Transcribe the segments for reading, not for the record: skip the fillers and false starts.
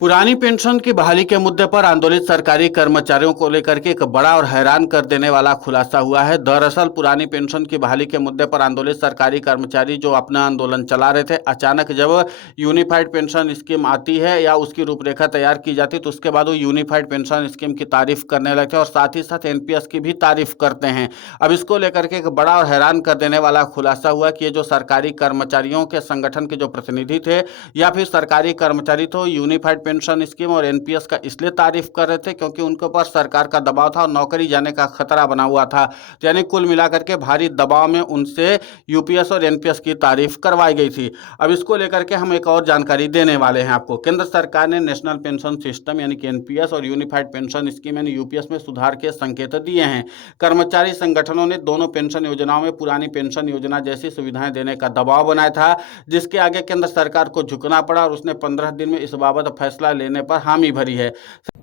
पुरानी पेंशन की बहाली के मुद्दे पर आंदोलित सरकारी कर्मचारियों को लेकर के एक बड़ा और हैरान कर देने वाला खुलासा हुआ है। दरअसल पुरानी पेंशन की बहाली के मुद्दे पर आंदोलित सरकारी कर्मचारी जो अपना आंदोलन चला रहे थे, अचानक जब यूनिफाइड पेंशन स्कीम आती है या उसकी रूपरेखा तैयार की जाती है तो उसके बाद वो यूनिफाइड पेंशन स्कीम की तारीफ करने लगते हैं और साथ ही साथ एनपीएस की भी तारीफ करते हैं। अब इसको लेकर के एक बड़ा और हैरान कर देने वाला खुलासा हुआ कि ये जो सरकारी कर्मचारियों के संगठन के जो प्रतिनिधि थे या फिर सरकारी कर्मचारी थे, यूनिफाइड पेंशन स्कीम और एनपीएस का इसलिए तारीफ कर रहे थे क्योंकि उनके ऊपर सरकार का दबाव था और नौकरी जाने का खतरा बना हुआ था। यानी कुल मिलाकर के भारी दबाव में उनसे यूपीएस और एनपीएस की तारीफ करवाई गई थी। अब इसको लेकर के हम एक और जानकारी देने वाले हैं आपको। केंद्र सरकार ने नेशनल पेंशन सिस्टम यानी कि एनपीएस और यूनिफाइड पेंशन स्कीम यानी यूपीएस में सुधार के संकेत दिए हैं। कर्मचारी संगठनों ने दोनों पेंशन योजनाओं में पुरानी पेंशन योजना जैसी सुविधाएं देने का दबाव बनाया था, जिसके आगे केंद्र सरकार को झुकना पड़ा और उसने 15 दिन में इस बाबत फैसला लेने पर हामी भरी है।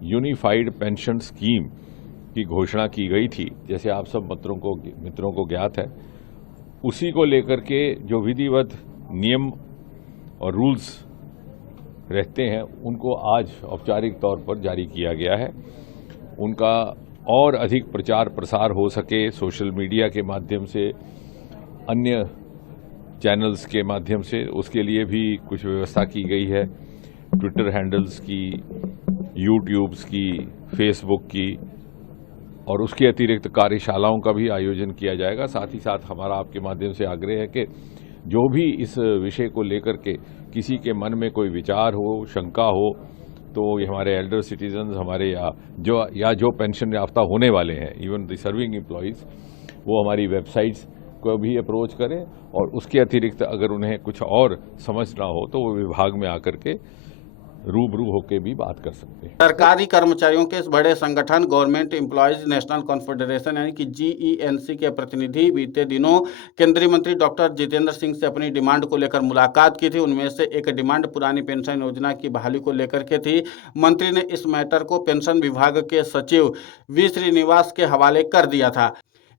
यूनिफाइड पेंशन स्कीम की घोषणा की गई थी, जैसे आप सब मित्रों को ज्ञात है। उसी को लेकर के जो विधिवत नियम और रूल्स रहते हैं उनको आज औपचारिक तौर पर जारी किया गया है। उनका और अधिक प्रचार प्रसार हो सके सोशल मीडिया के माध्यम से, अन्य चैनल्स के माध्यम से, उसके लिए भी कुछ व्यवस्था की गई है। ट्विटर हैंडल्स की, यूट्यूब्स की, फेसबुक की और उसके अतिरिक्त कार्यशालाओं का भी आयोजन किया जाएगा। साथ ही साथ हमारा आपके माध्यम से आग्रह है कि जो भी इस विषय को लेकर के किसी के मन में कोई विचार हो, शंका हो, तो ये हमारे एल्डर सिटीजन्स, हमारे जो पेंशन याफ्ता होने वाले हैं, इवन द सर्विंग एम्प्लॉयज़, वो हमारी वेबसाइट्स को भी अप्रोच करें और उसके अतिरिक्त अगर उन्हें कुछ और समझना हो तो वो विभाग में आकर के रूबरू होकर भी बात कर सकते हैं। सरकारी कर्मचारियों के इस बड़े संगठन गवर्नमेंट एम्प्लॉयज नेशनल कॉन्फेडरेशन यानी कि जीईएनसी के प्रतिनिधि बीते दिनों केंद्रीय मंत्री डॉक्टर जितेंद्र सिंह से अपनी डिमांड को लेकर मुलाकात की थी। उनमें से एक डिमांड पुरानी पेंशन योजना की बहाली को लेकर के थी। मंत्री ने इस मैटर को पेंशन विभाग के सचिव वी श्रीनिवास के हवाले कर दिया था।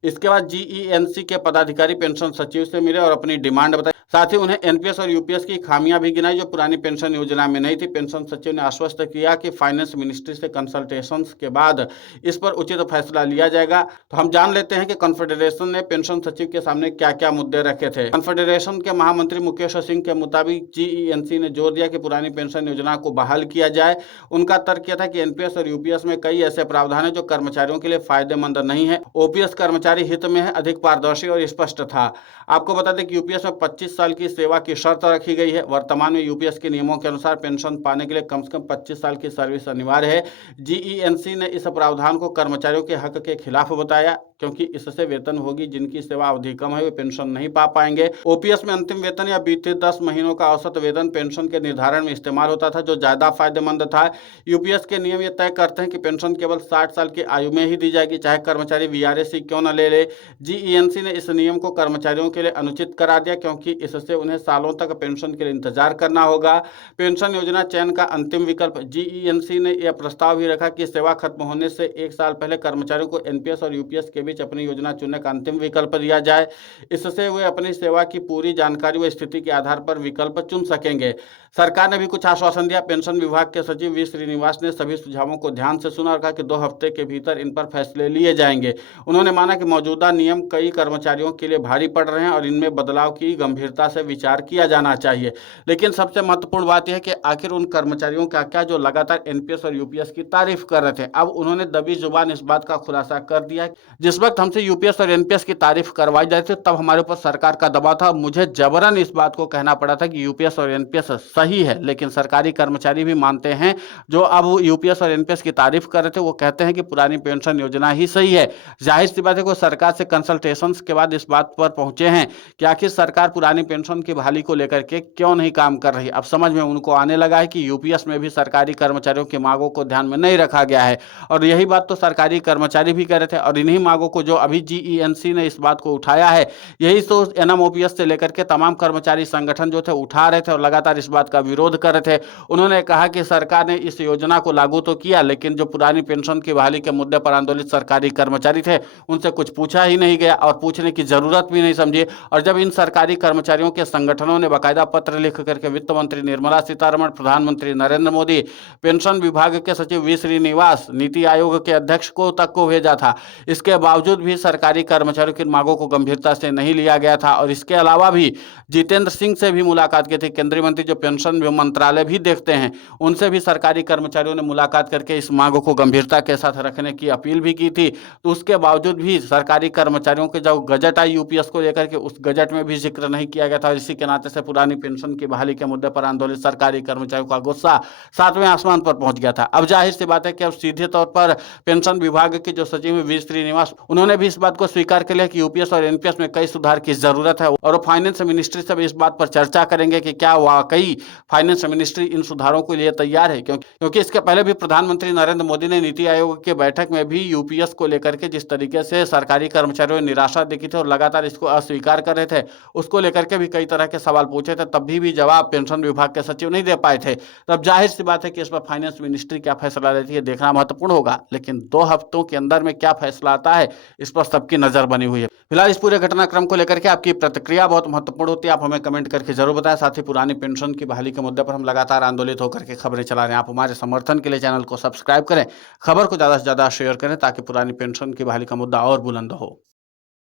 इसके बाद जीईएनसी के पदाधिकारी पेंशन सचिव से मिले और अपनी डिमांड बताई। साथ ही उन्हें एनपीएस और यूपीएस की खामियां भी गिनाई जो पुरानी पेंशन योजना में नहीं थी। पेंशन सचिव ने आश्वस्त किया कि फाइनेंस मिनिस्ट्री से कंसल्टेशन के बाद इस पर उचित फैसला लिया जाएगा। तो हम जान लेते हैं कि कॉन्फेडरेशन ने पेंशन सचिव के सामने क्या क्या मुद्दे रखे थे। कॉन्फेडरेशन के महामंत्री मुकेश सिंह के मुताबिक जीईएनसी ने जोर दिया कि पुरानी पेंशन योजना को बहाल किया जाए। उनका तर्क यह था कि एनपीएस और यूपीएस में कई ऐसे प्रावधान है जो कर्मचारियों के लिए फायदेमंद नहीं है। ओपीएस कर्मचारी हित में है, अधिक पारदर्शी और स्पष्ट था। आपको बता दें कि यूपीएस में 25 साल की सेवा की शर्त रखी गई है। वर्तमान में यूपीएस के नियमों के अनुसार पेंशन पाने के लिए कम से कम 25 साल की सर्विस अनिवार्य है। जीईएनसी ने इस प्रावधान को कर्मचारियों के हक के खिलाफ बताया क्योंकि इससे वेतन होगी जिनकी सेवा अवधि कम है वे पेंशन नहीं पा पाएंगे। ओपीएस में अंतिम वेतन या बीते 10 महीनों का औसत वेतन पेंशन के निर्धारण में इस्तेमाल होता था जो ज्यादा फायदेमंद था। यूपीएस के नियम ये तय करते हैं कि पेंशन केवल 60 साल की आयु में ही दी जाएगी, चाहे कर्मचारी वीआरएस क्यों न ले ले। जीईएनसी ने इस नियम को कर्मचारियों के लिए अनुचित करा दिया क्योंकि इससे उन्हें सालों तक पेंशन के लिए इंतजार करना होगा। पेंशन योजना चयन का अंतिम विकल्प जीईएनसी ने यह प्रस्ताव भी रखा कि सेवा खत्म होने से 1 साल पहले कर्मचारियों को एनपीएस और यूपीएस के बीच अपनी योजना चुनने का अंतिम विकल्प दिया जाए। इससे वे अपनी सेवा की पूरी जानकारी व स्थिति के आधार पर विकल्प चुन सकेंगे। सरकार ने भी कुछ आश्वासन दिया। पेंशन विभाग के सचिव वी श्रीनिवास ने सभी सुझावों को ध्यान से सुना और कहा कि 2 हफ्ते के भीतर इन पर फैसले लिए जाएंगे। उन्होंने माना कि मौजूदा नियम कई कर्मचारियों के लिए भारी पड़ रहे हैं और इनमें बदलाव की गंभीरता से विचार किया जाना चाहिए। लेकिन सबसे महत्वपूर्ण बात यह है कि आखिर उन कर्मचारियों का क्या जो लगातार एनपीएस और यूपीएस की तारीफ कर रहे थे। अब उन्होंने दबी जुबान इस बात का खुलासा कर दिया। जिस वक्त हमसे यूपीएस और एनपीएस की तारीफ करवाई जाती थी तब हमारे ऊपर सरकार का दबाव था। मुझे जबरन इस बात को कहना पड़ा था कि यूपीएस और एनपीएस सही है, लेकिन सरकारी कर्मचारी भी मानते हैं जो अब यूपीएस और एनपीएस की तारीफ कर रहे थे वो कहते हैं कि पुरानी पेंशन योजना ही सही है। जाहिर सी बात है कि सरकार से कंसल्टेशन के बाद इस बात पर पहुंचे हैं कि आखिर सरकार पुरानी पेंशन की बहाली को लेकर के क्यों नहीं काम कर रही। अब समझ में उनको आने लगा है कि यूपीएस में भी सरकारी कर्मचारियों की मांगों को ध्यान में नहीं रखा गया है और यही बात तो सरकारी कर्मचारी भी कह रहे थे और इन्हीं मांगों को जो अभी जीईएनसी ने इस बात को उठाया है, यही तो एनएमओपीएस से लेकर के तमाम कर्मचारी संगठन जो थे उठा रहे थे और लगातार इस बात बात का विरोध कर रहे थे। उन्होंने कहा कि सरकार ने इस योजना को लागू तो किया, लेकिन जो पुरानी पेंशन की बहाली के मुद्दे पर आंदोलित सरकारी कर्मचारी थे उनसे कुछ पूछा ही नहीं गया और पूछने की जरूरत भी नहीं समझी। और जब इन सरकारी कर्मचारियों के संगठनों ने बाकायदा पत्र लिख करके वित्त मंत्री निर्मला सीतारमण, प्रधानमंत्री नरेंद्र मोदी, पेंशन विभाग के सचिव वी श्रीनिवास, नीति आयोग के अध्यक्ष को तक को भेजा था, इसके बावजूद भी सरकारी कर्मचारियों की मांगों को गंभीरता से नहीं लिया गया था। और इसके अलावा भी जितेंद्र सिंह से भी मुलाकात की थी, केंद्रीय मंत्री जो पेंशन मंत्रालय भी देखते हैं, उनसे भी सरकारी कर्मचारियों ने मुलाकात करके इस मांगों को गंभीरता के साथ रखने की अपील भी की थी। तो उसके बावजूद भी सरकारी कर्मचारियों के जो गजट आई यूपीएस को लेकर के, उस गजट में भी जिक्र नहीं किया गया था। इसी के नाते से पुरानी पेंशन की बहाली के मुद्दे पर आंदोलित सरकारी कर्मचारियों का गुस्सा सातवें आसमान पर पहुंच गया था। अब जाहिर सी बात है कि अब सीधे तौर पर पेंशन विभाग के जो सचिव वी श्रीनिवास, उन्होंने भी इस बात को स्वीकार कर लिया कि यूपीएस और एनपीएस में कई सुधार की जरूरत है और फाइनेंस मिनिस्ट्री से भी इस बात पर चर्चा करेंगे कि क्या वाकई फाइनेंस मिनिस्ट्री इन सुधारों के लिए तैयार है। क्योंकि इसके पहले भी प्रधानमंत्री नरेंद्र मोदी ने नीति आयोग के बैठक में भी यूपीएस को लेकर के जिस तरीके से सरकारी कर्मचारियों ने निराशा दिखी थी और लगातार इसको अस्वीकार कर रहे थे, उसको लेकर के भी कई तरह के सवाल पूछे थे, तब भी जवाब पेंशन विभाग के सचिव नहीं दे पाए थे। तब जाहिर सी बात है कि इस पर फाइनेंस मिनिस्ट्री क्या फैसला लेती है देखना महत्वपूर्ण होगा, लेकिन 2 हफ्तों के अंदर में क्या फैसला आता है इस पर सबकी नजर बनी हुई है। फिलहाल इस पूरे घटनाक्रम को लेकर के आपकी प्रतिक्रिया बहुत महत्वपूर्ण होती है, आप हमें कमेंट करके जरूर बताएं। साथ ही पुरानी पेंशन की बहाली के मुद्दे पर हम लगातार आंदोलित होकर के खबरें चला रहे हैं। आप हमारे समर्थन के लिए चैनल को सब्सक्राइब करें, खबर को ज्यादा से ज्यादा शेयर करें ताकि पुरानी पेंशन की बहाली का मुद्दा और बुलंद हो।